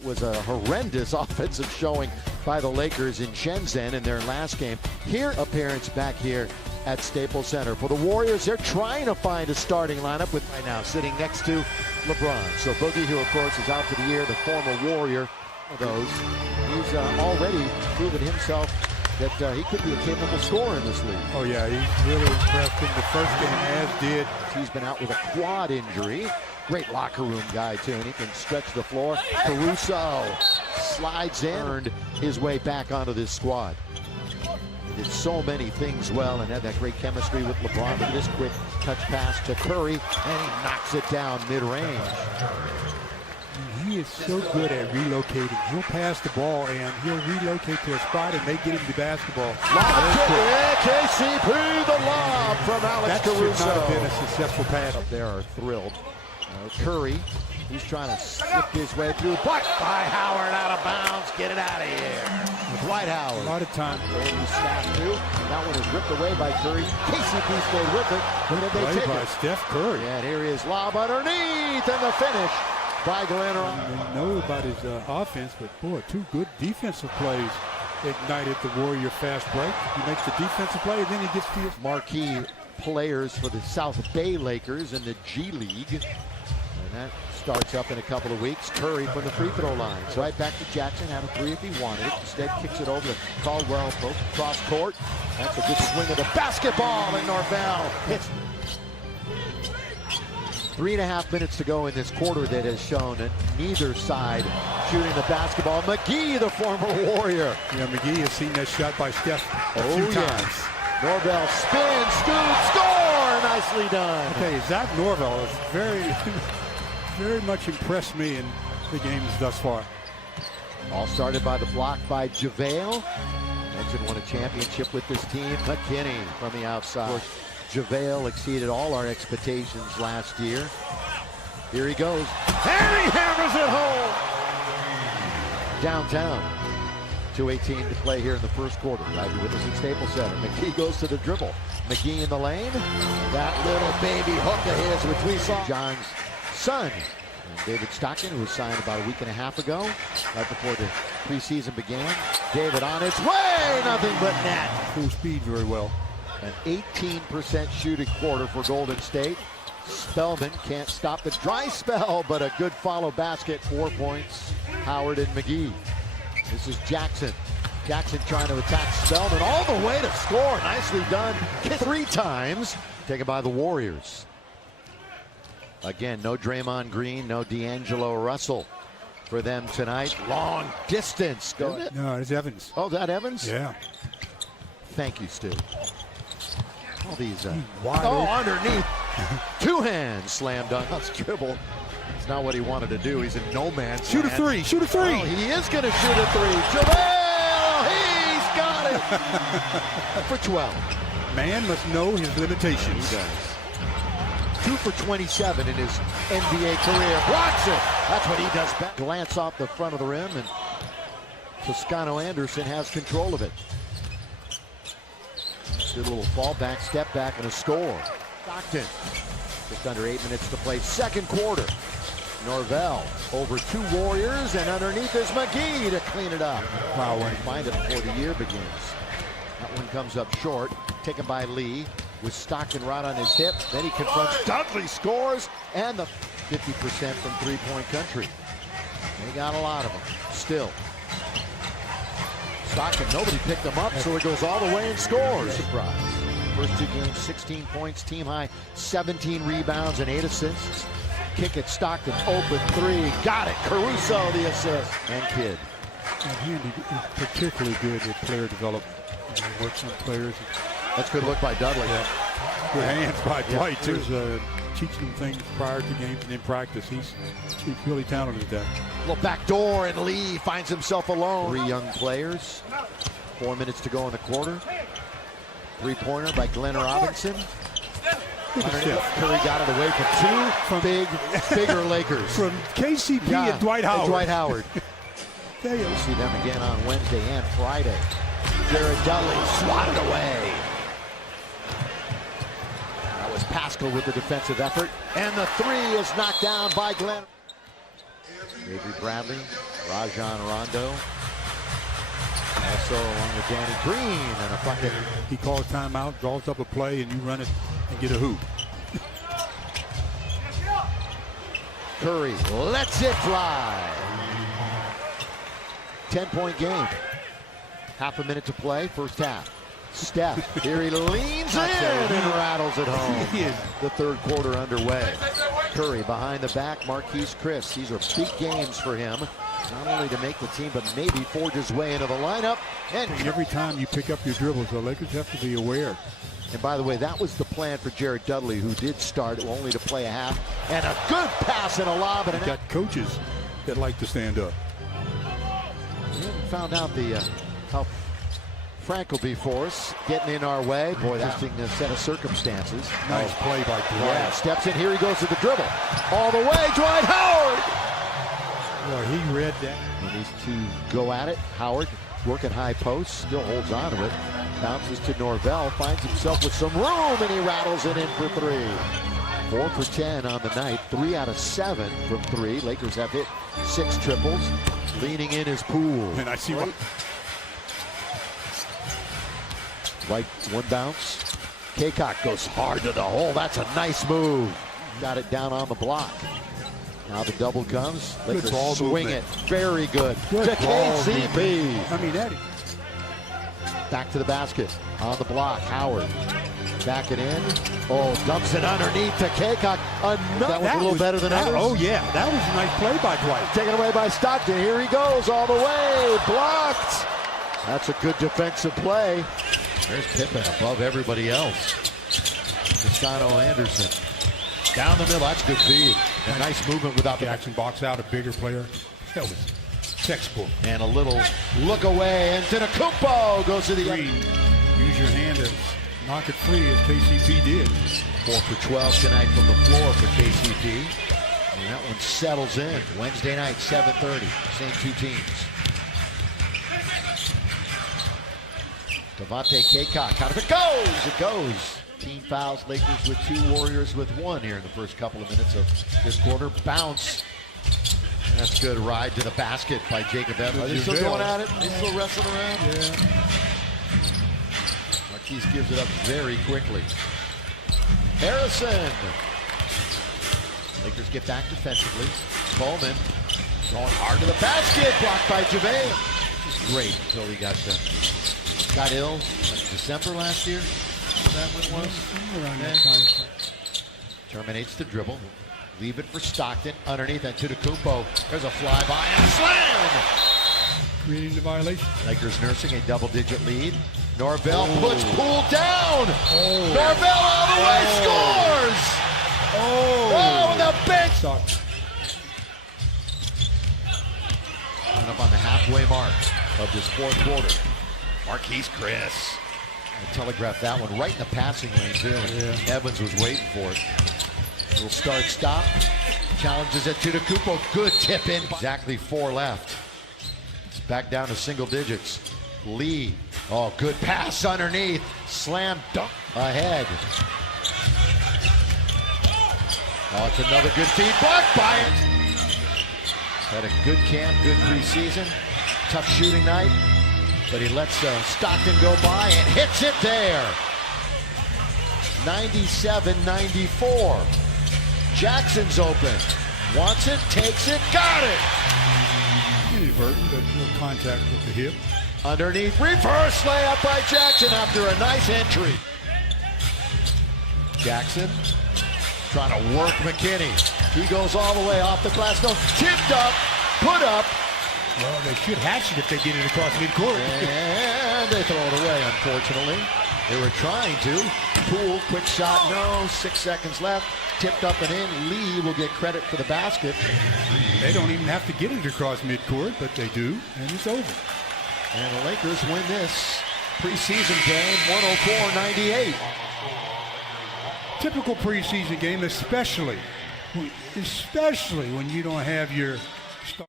It was a horrendous offensive showing by the Lakers in Shenzhen in their last game. Here, appearance back here at Staples Center. For the Warriors, they're trying to find a starting lineup with right now sitting next to LeBron. So Boogie, who of course is out for the year, the former Warrior, he's already proven himself that he could be a capable scorer in this league. Oh yeah, he's really impressed in the first game, as did. He's been out with a quad injury. Great locker room guy too, and he can stretch the floor. Caruso slides in, earned his way back onto this squad. He did so many things well and had that great chemistry with LeBron. Look at this quick touch pass to Curry, and he knocks it down mid-range. He is so good at relocating. He'll pass the ball and he'll relocate to a spot and they get him the basketball. KCP, the lob from Alex Caruso. That should not have been a successful pass. Up there are thrilled. Curry, he's trying to slip his way through. Blocked by Howard, out of bounds. Get it out of here. With Dwight Howard. A lot of time. And he snapped through. That one is ripped away by Curry. KCP stayed with it. When did they take by it? Steph Curry. And here he is, lob underneath, and the finish by Glenn. We know about his offense, but boy, two good defensive plays ignited the Warrior fast break. He makes the defensive play, and then he gets the marquee players for the South Bay Lakers in the G League. And that starts up in a couple of weeks. Curry from the free throw line. So right back to Jackson. Had a three if he wanted it. Instead kicks it over to Caldwell. Cross court. That's a good swing of the basketball. And Norvell hits. 3.5 minutes to go in this quarter that has shown neither side shooting the basketball. McGee, the former Warrior. Yeah, McGee has seen that shot by Steph a few times. Norvell spins, scoop, score! Nicely done. Okay, Zach Norvell has very much impressed me in the games thus far. All started by the block by JaVale. Benson won a championship with this team. McKinney from the outside. JaVale exceeded all our expectations last year. Here he goes. And he hammers it home! Downtown. 2:18 to play here in the first quarter. Glad you're with us at Staples Center. McGee goes to the dribble. McGee in the lane. That little baby hook of his, which we saw. John's son, David Stockton, who was signed about a week and a half ago, right before the preseason began. David on its way, nothing but net. Full speed very well. An 18% shooting quarter for Golden State. Spellman can't stop the dry spell, but a good follow basket. 4 points, Howard and McGee. This is Jackson. Jackson trying to attack Spellman all the way to score. Nicely done. 3 times. Taken by the Warriors. Again, no Draymond Green, no D'Angelo Russell for them tonight. Long distance. No, it's Evans. Oh, that Evans? Yeah. Thank you, Stu. All these. Underneath. 2 hands slam dunk. That's dribble. It's not what he wanted to do. He's in no man's Shoot a three. Shoot a three. Oh, he is going to shoot a 3. JaVale, he's got it for 12. Man must know his limitations. He does. 2 for 27 in his NBA career. Blocks it. That's what he does best. Glance off the front of the rim, and Toscano Anderson has control of it. Good little fall back, step back, and a score. Stockton. Just under 8 minutes to play. Second quarter. Norvell over 2 Warriors, and underneath is McGee to clean it up. Wow. Find it before the year begins. That one comes up short. Taken by Lee with Stockton right on his hip. Then he confronts Dudley, scores, and the 50% from three-point country. They got a lot of them. Still. Stockton, nobody picked him up, so he goes all the way and scores. Surprise. First 2 games, 16 points, team high, 17 rebounds and 8 assists. Kick it, Stockton, open 3, got it. Caruso the assist, and Kidd. And Handy is particularly good at player development. He works on players. That's a good look by Dudley. Yeah. Good hands by Dwight, too. Teaching him things prior to games and in practice. He's really talented at that. Little back door, and Lee finds himself alone. 3 young players. 4 minutes to go in the quarter. 3-pointer by Glenn Robinson. Curry got it away from 2 bigger Lakers. From KCP and Dwight Howard. Dwight Howard. We'll see them again on Wednesday and Friday. Jared Dudley swatted away. That was Pascal with the defensive effort. And the 3 is knocked down by Glenn. Avery Bradley Rajon Rondo. Also along with Danny Green and a bucket. He calls timeout, draws up a play, and you run it and get a hoop. Curry lets it fly. 10-point game. Half a minute to play, first half. Steph, here he leans in and rattles it home. The third quarter underway. Curry behind the back, Marquise Chris. These are big games for him. Not only to make the team, but maybe forge his way into the lineup. And every time you pick up your dribbles, the Lakers have to be aware. And by the way, that was the plan for Jared Dudley, who did start only to play a half. And a good pass and a lob. And got coaches that like to stand up. We haven't found out how Frank will be for us, getting in our way. Boy, that's a set of circumstances. Nice play by Dwight. Yeah, steps in. Here he goes to the dribble. All the way, Dwight Howard. Boy, he read that. And these two go at it. Howard working high post, still holds on to it. Bounces to Norvell, finds himself with some room, and he rattles it in for three. 4 for 10 on the night, 3 out of 7 from three. Lakers have hit 6 triples. Leaning in his Poole. And I see what. White, one bounce. Kaycock goes hard to the hole. That's a nice move. Got it down on the block. Now the double comes. Lakers swing movement. it. Very good. To KCP. I mean, that. Back to the basket. On the block, Howard. Back it in. Oh, dumps it underneath to Kaycock. That was a little better than others. Oh, yeah. That was a nice play by Dwight. Taken away by Stockton. Here he goes all the way. Blocked. That's a good defensive play. There's Pippen above everybody else. Toscano Anderson. Down the middle. That's good feed. A nice movement without Jackson box out, a bigger player. That was textbook. And a little look away. And Antetokounmpo goes to the Green. Use your hand to knock it free, as KCP did. 4 for 12 tonight from the floor for KCP. And that one settles in. Wednesday night, 7:30. Same two teams. Devontae Kaycock. How does it goes? It goes. Team fouls, Lakers with 2, Warriors with 1 here in the first couple of minutes of this quarter. Bounce. That's good. Ride to the basket by Jacob Evans. Are they still going at it? They still wrestling around? Yeah. Marquise gives it up very quickly. Harrison. Lakers get back defensively. Bowman going hard to the basket. Blocked by JaVale. Just great until he got ill like December last year. Is that what it was? Around that time. Terminates the dribble. Leave it for Stockton. Underneath Antetokounmpo. There's a flyby and a slam! Creating the violation. Lakers nursing a double-digit lead. Norvell puts Poole down! Norvell all the way scores! Oh, and the bench! Coming up on the halfway mark of this fourth quarter. Marquise Chris. I telegraphed that one right in the passing lane, too. Yeah. Evans was waiting for it. Little start-stop. Challenges at Antetokounmpo. Good tip in. Exactly 4 left. It's back down to single digits. Lee. Oh, good pass underneath. Slam dunk ahead. Oh, it's another good feed. Blocked by it. Had a good camp, good preseason. Tough shooting night. But he lets Stockton go by and hits it there. 97-94. Jackson's open. Wants it, takes it, got it. Inadvertent, but no contact with the hip. Underneath, reverse layup by Jackson after a nice entry. Jackson trying to work McKinney. He goes all the way off the glass. No, tipped up, put up. Well, they should hatch it if they get it across midcourt. And they throw it away, unfortunately. They were trying to. Poole, quick shot, no. 6 seconds left. Tipped up and in. Lee will get credit for the basket. They don't even have to get it across midcourt, but they do, and it's over. And the Lakers win this preseason game, 104-98. Typical preseason game, especially when you don't have your